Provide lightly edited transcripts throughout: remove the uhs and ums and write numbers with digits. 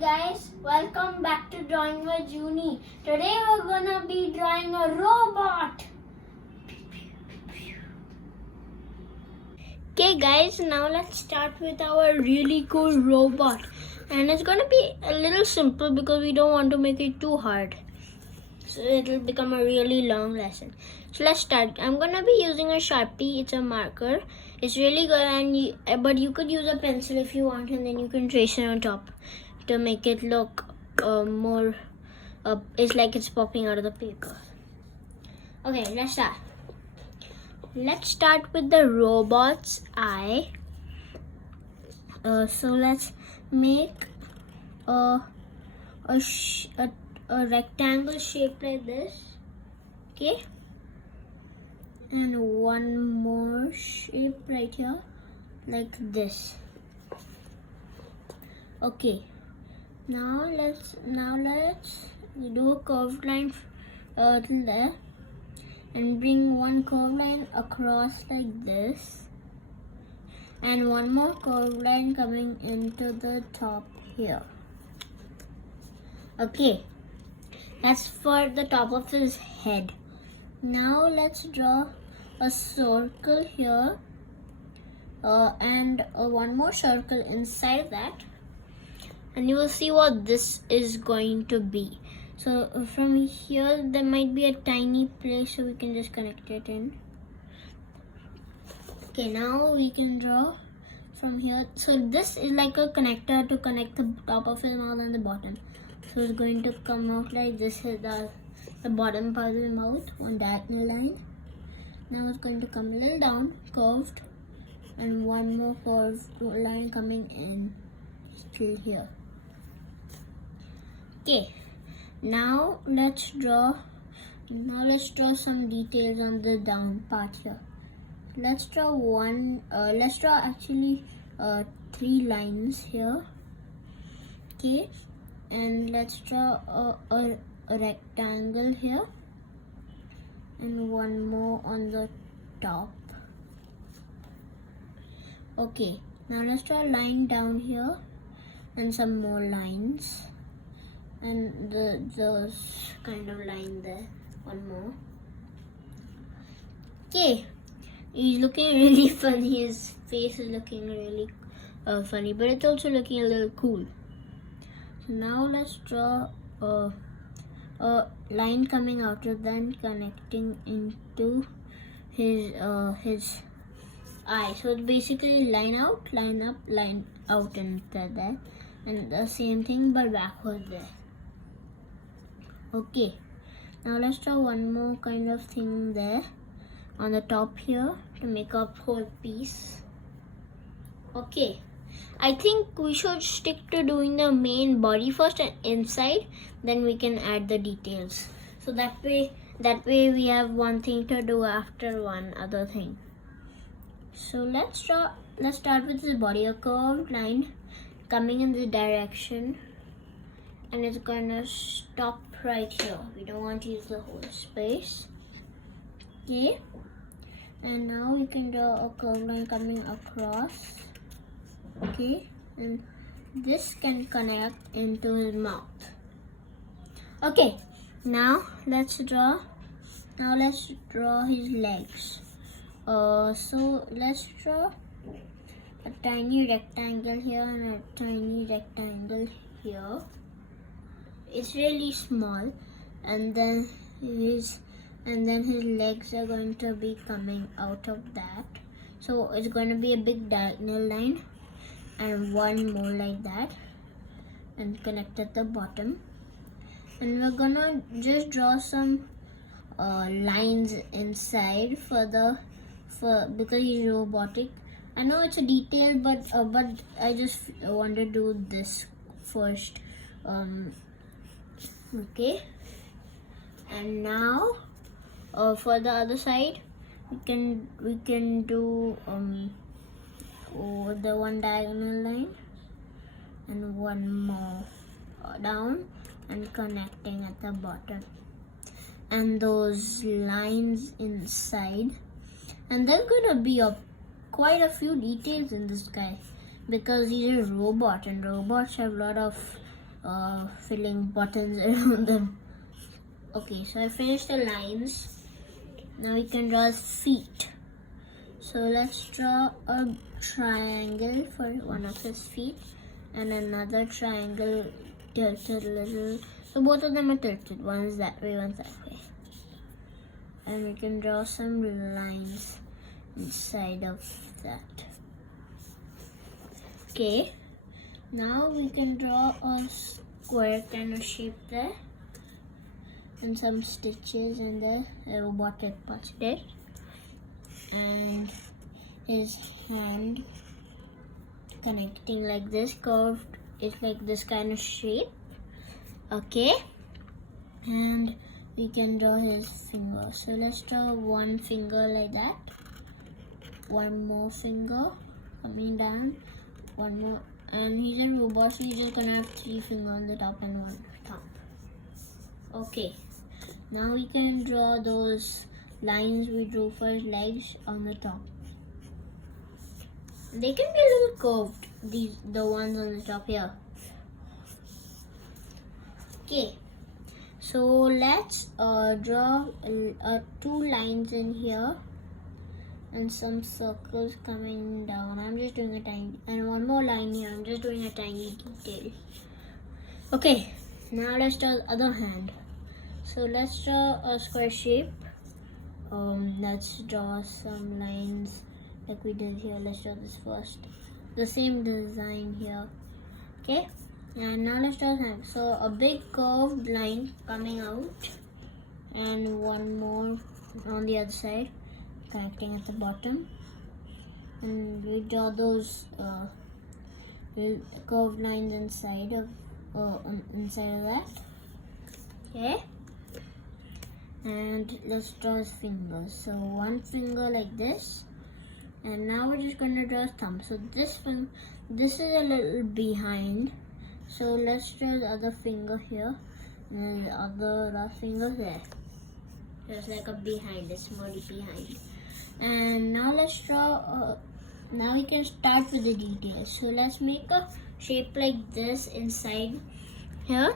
guys, welcome back to Drawing with Juni. Today we're gonna be drawing a robot. Okay guys, now let's start with our really cool robot. And it's gonna be a little simple because we don't want to make it too hard. So it'll become a really long lesson. So let's start. I'm gonna be using a Sharpie. It's a marker. It's really good, but you could use a pencil if you want, and then you can trace it on top to make it look more. It's like it's popping out of the paper. Okay, let's start. Let's start with the robot's eye. So let's make a rectangle shape like this. Okay. And one more shape right here like this. Okay, now let's do a curved line till there, and bring one curved line across like this, and one more curved line coming into the top here. Okay, that's for the top of his head. Now let's draw a circle here and one more circle inside that, and you will see what this is going to be. So from here there might be a tiny place, so we can just connect it in. Okay, now we can draw from here. So this is like a connector to connect the top of his mouth and the bottom. So it's going to come out like this is the bottom part of the mouth, one diagonal line. Now it's going to come a little down, curved, and one more curved line coming in till here. Okay, now let's draw some details on the down part here. Let's draw actually 3 lines here. Okay, and let's draw a rectangle here and one more on the top. Okay, now let's draw a line down here and some more lines, and the kind of line there, one more. Okay, he's looking really funny. His face is looking really funny, but it's also looking a little cool. So now let's draw a line coming out of that, connecting into his eye. So it's basically line out, line up, line out, and there, and the same thing but backward there. Okay, now let's draw one more kind of thing there on the top here to make up whole piece. Okay, I think we should stick to doing the main body first and inside, then we can add the details. So that way we have one thing to do after one other thing. So let's start with the body, a curved line coming in this direction, and it's gonna stop right here. We don't want to use the whole space. Okay, and now we can draw a curved line coming across. Okay, and this can connect into his mouth. Okay, now let's draw his legs. So let's draw a tiny rectangle here and a tiny rectangle here. It's really small, and then his legs are going to be coming out of that. So it's going to be a big diagonal line and one more like that, and connect at the bottom. And we're gonna just draw some lines inside because he's robotic. I know it's a detail, but I just want to do this first. Okay, and now for the other side we can do the one diagonal line and one more down and connecting at the bottom, and those lines inside. And there's gonna be quite a few details in this guy because he's a robot, and robots have a lot of filling buttons around them. Okay, so I finished the lines. Now we can draw his feet. So let's draw a triangle for one of his feet and another triangle tilted a little. So both of them are tilted. One is that way, one's that way. And we can draw some lines inside of that. Okay, now we can draw a square kind of shape there and some stitches in the robotic part there. And his hand connecting like this, curved, is like this kind of shape. Okay, and we can draw his finger. So let's draw one finger like that, one more finger coming down, one more, and he's a robot, so he's just gonna have 3 fingers on the top and one thumb. Okay, now we can draw those lines we drew for his legs on the top. They can be a little curved, the ones on the top here. Okay, so let's draw 2 lines in here and some circles coming down. I'm just doing a tiny, and one more line here. I'm just doing a tiny detail. Okay, now let's draw the other hand. So let's draw a square shape. Let's draw some lines like we did here. Let's draw this first. The same design here. Okay, and now let's draw hand. So a big curved line coming out and one more on the other side connecting at the bottom. And we draw those curved lines inside of that. Okay. And let's draw his fingers. So one finger like this, and now we're just going to draw his thumb. So this is a little behind, so let's draw the other finger here and the other last finger there. Just like a behind, a small behind. And now let's draw now we can start with the details. So let's make a shape like this inside here,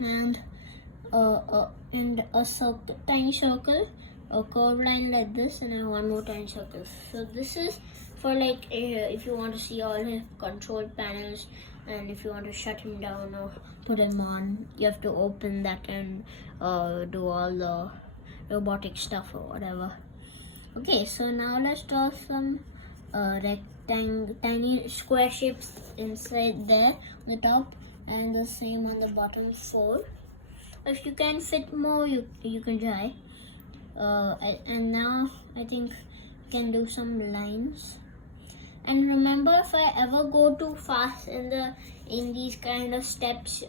and a circle, tiny circle, a curved line like this, and then one more tiny circle. So this is for like if you want to see all his control panels, and if you want to shut him down or put him on, you have to open that and do all the robotic stuff or whatever. Okay, so now let's draw some rectangle, tiny square shapes inside there on the top, and the same on the bottom 4. If you can fit more, you can try. And now I think you can do some lines. And remember, if I ever go too fast in these kind of steps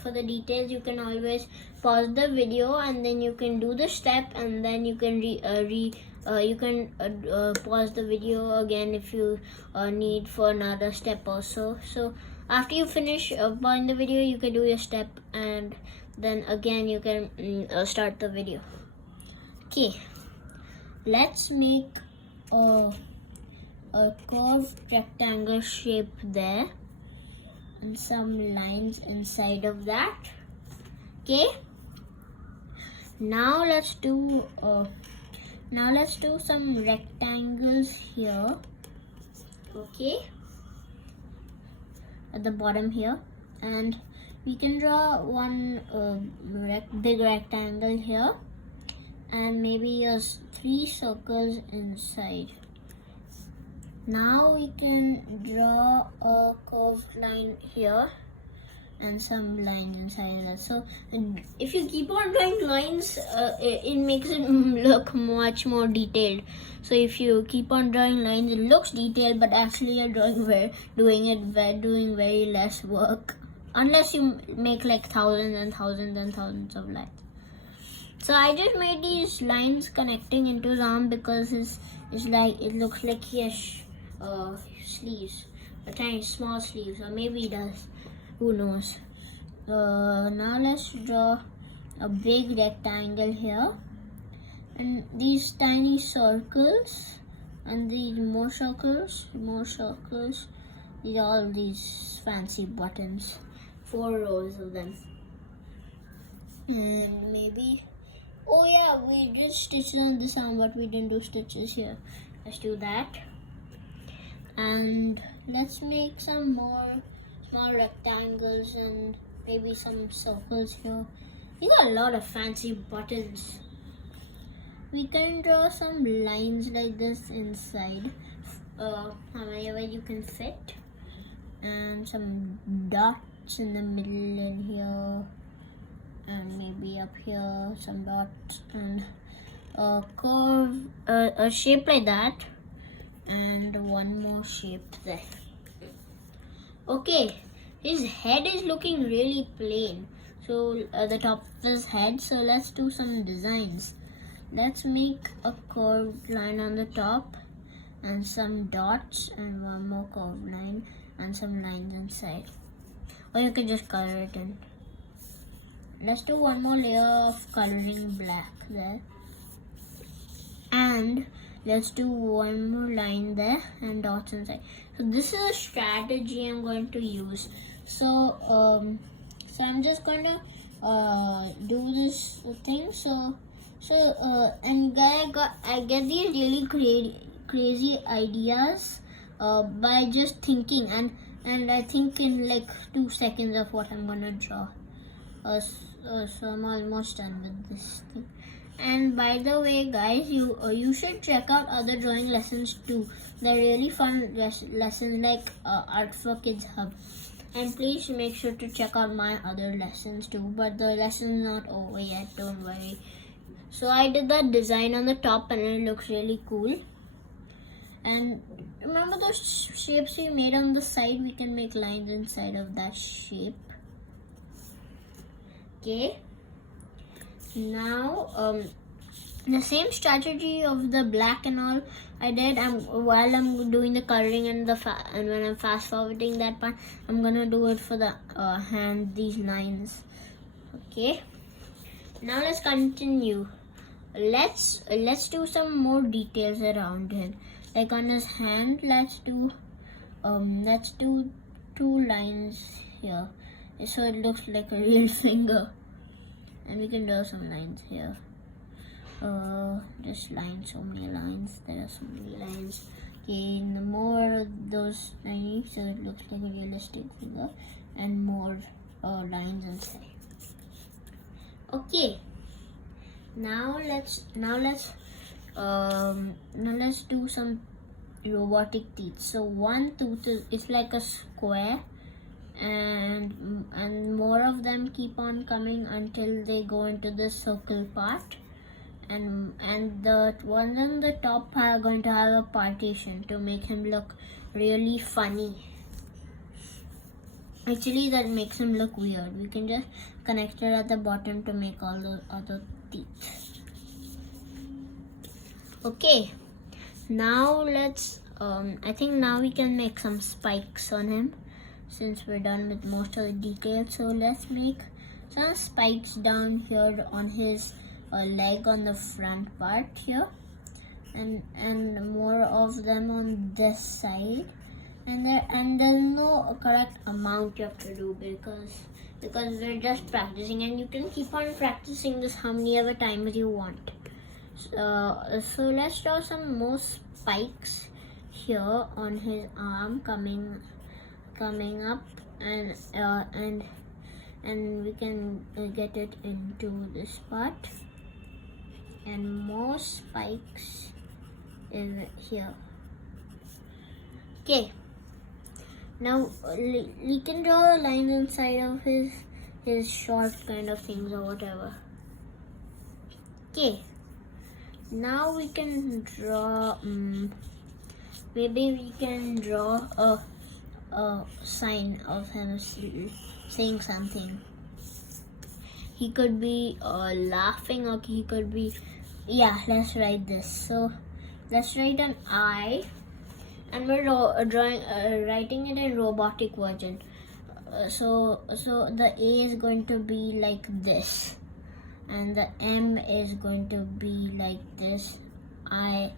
for the details, you can always pause the video and then you can do the step, and then you can pause the video again if you need for another step or so. So after you finish pausing the video, you can do your step, and then again you can start the video. Okay, let's make a curved rectangle shape there and some lines inside of that. Okay, now let's do some rectangles here. Okay, at the bottom here, and we can draw one big rectangle here, and maybe 3 circles inside. Now we can draw a curved line here and some lines inside it. So if you keep on drawing lines, it makes it look much more detailed. So if you keep on drawing lines, it looks detailed, but actually you're doing very less work, unless you make like thousands and thousands and thousands of lines. So I just made these lines connecting into his arm because it looks like he has sleeves, a tiny small sleeves, or maybe he does, who knows. Now let's draw a big rectangle here, and these tiny circles, and these more circles, these are all these fancy buttons 4 rows of them. And maybe, oh yeah, we did stitches on this arm, but we didn't do stitches here. Let's do that. And let's make some more small rectangles and maybe some circles here. We got a lot of fancy buttons. We can draw some lines like this inside, however you can fit, and some dots in the middle in here, and maybe up here some dots, and a curve, a shape like that, and one more shape there. Okay, his head is looking really plain, so the top of his head, so let's do some designs. Let's make a curved line on the top and some dots and one more curved line and some lines inside. Or you can just color it in. Let's do one more layer of coloring black there. And let's do one more line there and dots inside. So this is a strategy I'm going to use. So I'm just going to do this thing. And I get these really crazy ideas by just thinking, and I think in like 2 seconds of what I'm gonna draw. So I'm almost done with this thing. And by the way, guys, you should check out other drawing lessons too. They're really fun lessons like Art for Kids Hub. And please make sure to check out my other lessons too. But the lesson's not over yet, don't worry. So I did that design on the top and it looks really cool. And remember those shapes we made on the side? We can make lines inside of that shape. Okay. Now, the same strategy of the black and all I did. While I'm doing the coloring and when I'm fast forwarding that part, I'm gonna do it for the hand. These lines. Okay. Now let's continue. Let's do some more details around him. Like on his hand, let's do 2 lines here, so it looks like a real finger. And we can draw some lines here. Just lines, so many lines. There are so many lines. Okay, the more of those lines, so it looks like a realistic finger, and more lines inside. Okay. Now let's do some robotic teeth. So one tooth is like a square, and more of them keep on coming until they go into the circle part, and the ones on the top are going to have a partition to make him look really funny. Actually, that makes him look weird. We can just connect it at the bottom to make all the other teeth. Okay, now let's I think now we can make some spikes on him since we're done with most of the details. So let's make some spikes down here on his leg on the front part here, and more of them on this side. And there's no correct amount you have to do because we're just practicing, and you can keep on practicing this how many ever times you want. So let's draw some more spikes here on his arm coming up, and we can get it into this part, and more spikes in here. Okay. Now we can draw a line inside of his short kind of things or whatever. Okay. Now we can draw. Maybe we can draw a sign of him saying something. He could be laughing, or he could be. Yeah. Let's write this. So let's write an I. And we're writing it in robotic version. So the A is going to be like this, and the M is going to be like this. I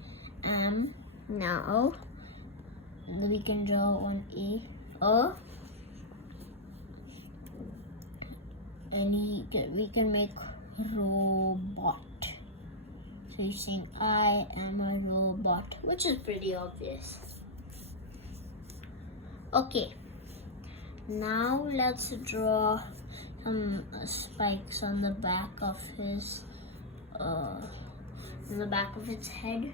am. Now we can draw on A. we can make robot. So he's saying, I am a robot, which is pretty obvious. Okay, now let's draw some spikes on the back of his head.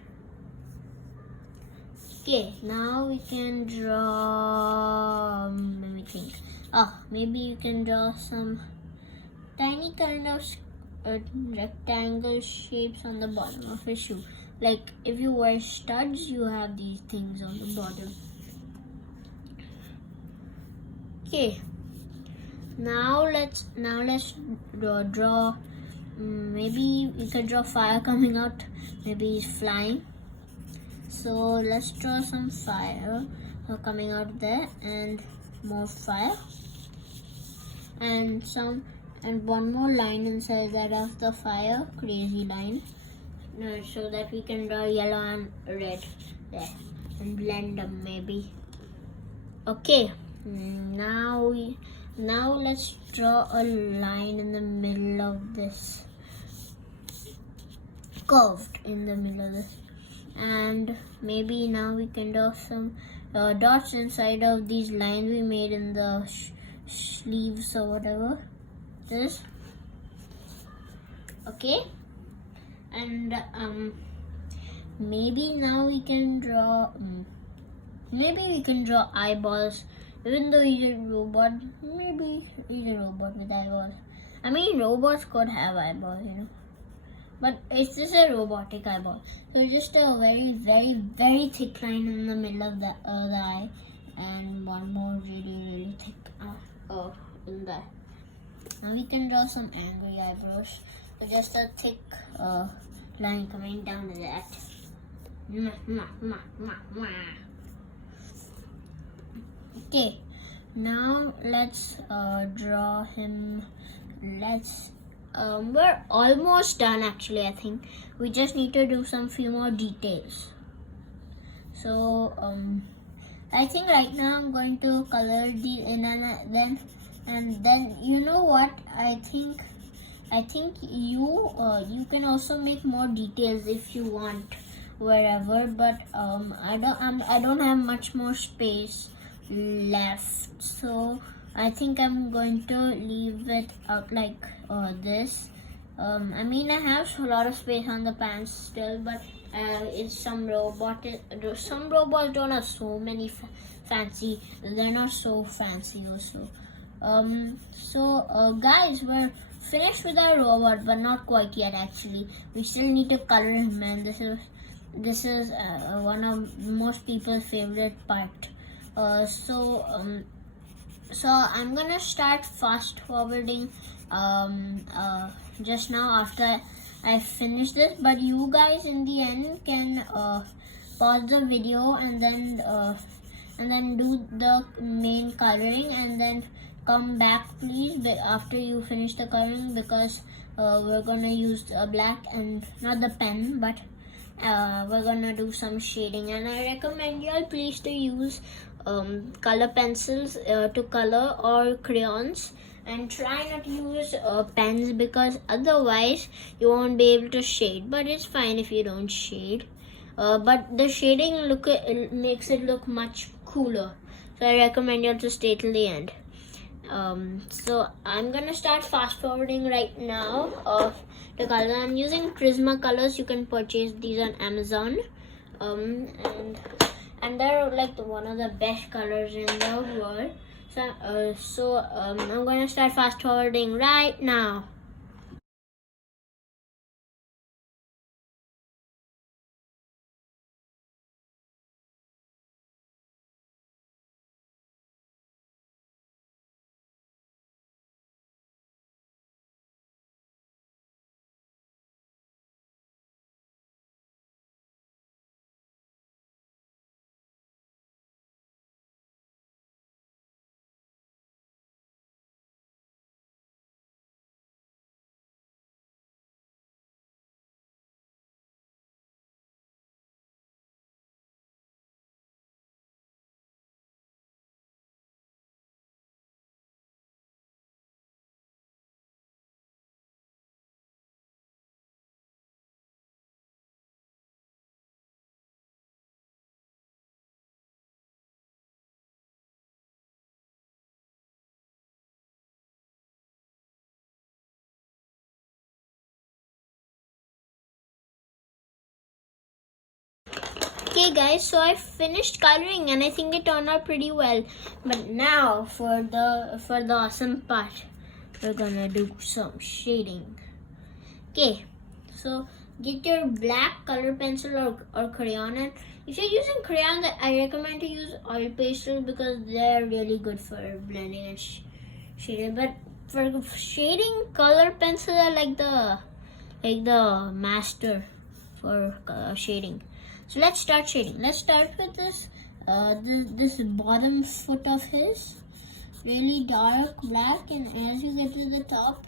Okay, now we can draw, let me think. Maybe you can draw some tiny kind of rectangle shapes on the bottom of his shoe. Like if you wear studs, you have these things on the bottom. Okay, now let's draw. Maybe we could draw fire coming out. Maybe he's flying. So let's draw some fire coming out there, and more fire, and one more line inside that of the fire, crazy line, so that we can draw yellow and red there and blend them maybe. Okay, now let's draw a line in the middle of this, curved in the middle of this, and maybe now we can draw some dots inside of these lines we made in the sleeves or whatever this. Okay, and maybe now we can draw eyeballs. Even though he's a robot, maybe he's a robot with eyeballs. I mean, robots could have eyeballs, but it's just a robotic eyeball. So just a very, very, very thick line in the middle of the eye, and one more really, really thick in there. Now we can draw some angry eyebrows. So just a thick line coming down to that. Okay, now let's draw him. We're almost done actually. I think we just need to do some few more details. So I think right now I'm going to color the and then you know what, I think you can also make more details if you want wherever, but I don't have much more space left, so I think I'm going to leave it up like this. I mean, I have a lot of space on the pants still, but some robots don't have so many fancy. They're not so fancy also. Guys, we're finished with our robot, but not quite yet. Actually, we still need to color him, and this is one of most people's favorite part. So I'm gonna start fast forwarding just now after I finish this, but you guys in the end can pause the video and then do the main coloring, and then come back please after you finish the coloring, because we're gonna use black and not the pen, but we're gonna do some shading, and I recommend you all please to use color pencils to color, or crayons, and try not to use pens, because otherwise you won't be able to shade. But it's fine if you don't shade, but the shading makes it look much cooler, so I recommend you to stay till the end. So I'm gonna start fast forwarding right now the color. I'm using Prisma colors. You can purchase these on Amazon, and they're like one of the best colors in the world. So I'm gonna start fast forwarding right now. Okay guys, so I finished coloring and I think it turned out pretty well. But now for the awesome part, we're gonna do some shading. Okay, so get your black color pencil or crayon, and if you're using crayon, I recommend to use oil pastels because they're really good for blending and shading. But for shading, color pencils are like the master for shading. So let's start shading. Let's start with this this bottom foot of his, really dark black, and as you get to the top,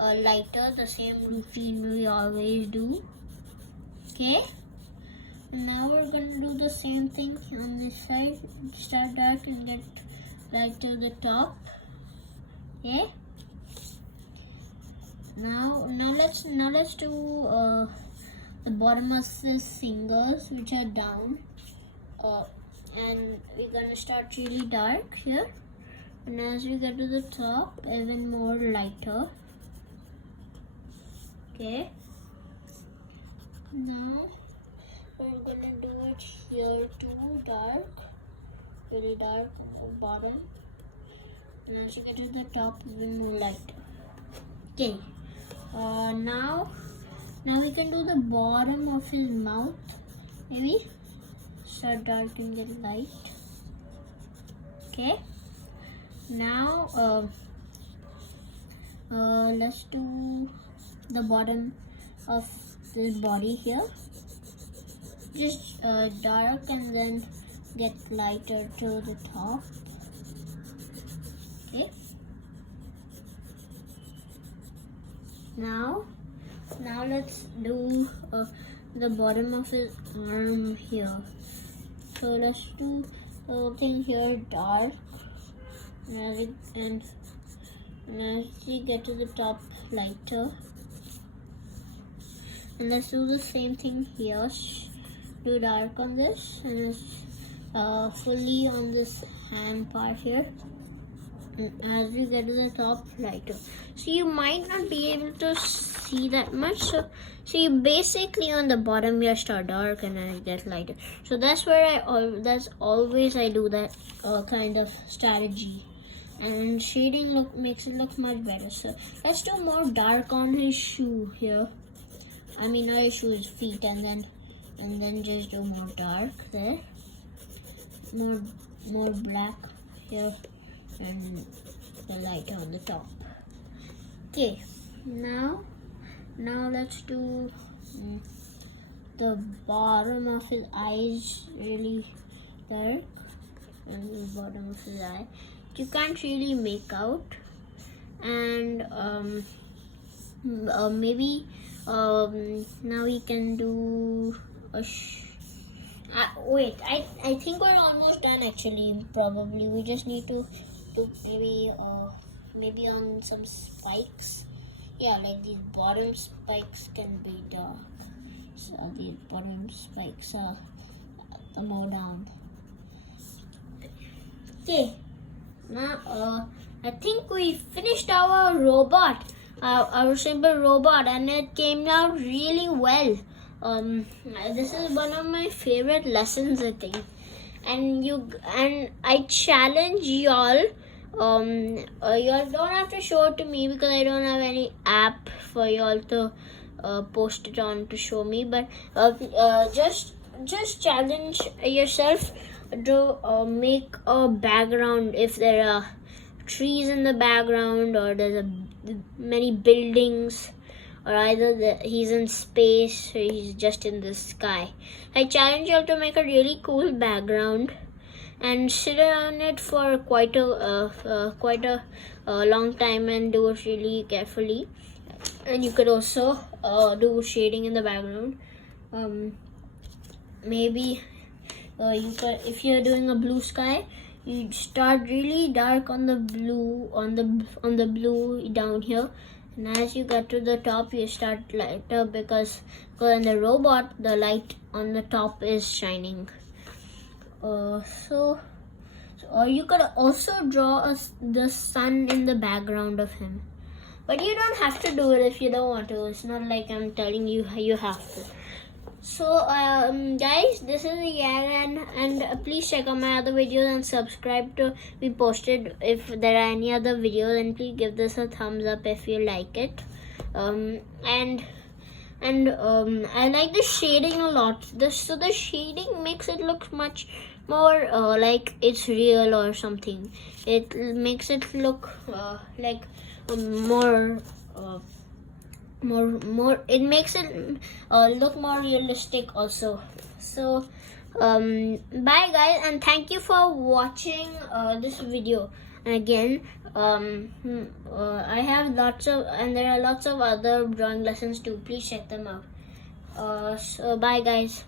lighter, the same routine we always do. Okay, and now we're going to do the same thing on this side. Start dark and get light to the top. Okay, now let's do the bottom of his fingers, which are down, and we're gonna start really dark here, and as we get to the top, even more lighter. Okay, now we're gonna do it here too, dark, really dark on the bottom, and as you get to the top, even more lighter. Okay, now we can do the bottom of his mouth. Maybe start dark and get light. Okay, now let's do the bottom of his body here. Just dark and then get lighter to the top. Okay, now let's do the bottom of his arm here. So let's do the whole thing here dark, and as we get to the top, lighter. And let's do the same thing here. Do dark on this, and fully on this hand part here. As we get to the top, lighter. So you might not be able to see that much. So you basically on the bottom here start dark and then it gets lighter. So that's where that's always I do that kind of strategy. And shading makes it look much better. So let's do more dark on his shoe here. I mean not his shoe, his feet, and then just do more dark there. More black here. And the light on the top. Okay, now let's do the bottom of his eyes, really dark, and the bottom of his eye. You can't really make out, and maybe now we can do a. Wait, I think we're almost done actually. Probably we just need to maybe on some spikes. Yeah, like these bottom spikes can be dark. So these bottom spikes are the more down. Okay, now I think we finished our robot, our simple robot, and it came out really well. This is one of my favorite lessons, I think, and I challenge y'all. Y'all don't have to show it to me because I don't have any app for y'all to post it on to show me. But just challenge yourself to make a background if there are trees in the background or there's many buildings. Or either he's in space or he's just in the sky. I challenge you all to make a really cool background and sit on it for quite a long time and do it really carefully. And you could also do shading in the background. Maybe you could, if you're doing a blue sky, you start really dark on the blue on the blue down here. And as you get to the top, you start lighter because in the robot, the light on the top is shining. Or you could also draw the sun in the background of him. But you don't have to do it if you don't want to. It's not like I'm telling you how you have to. So guys, this is Yaran, and please check out my other videos and subscribe to be posted. If there are any other videos, then please give this a thumbs up if you like it. And I like the shading a lot. So the shading makes it look much more like it's real or something. It makes it look like more. It makes it look more realistic also. So bye guys, and thank you for watching this video. And again, I have there are lots of other drawing lessons too. Please check them out. So bye guys.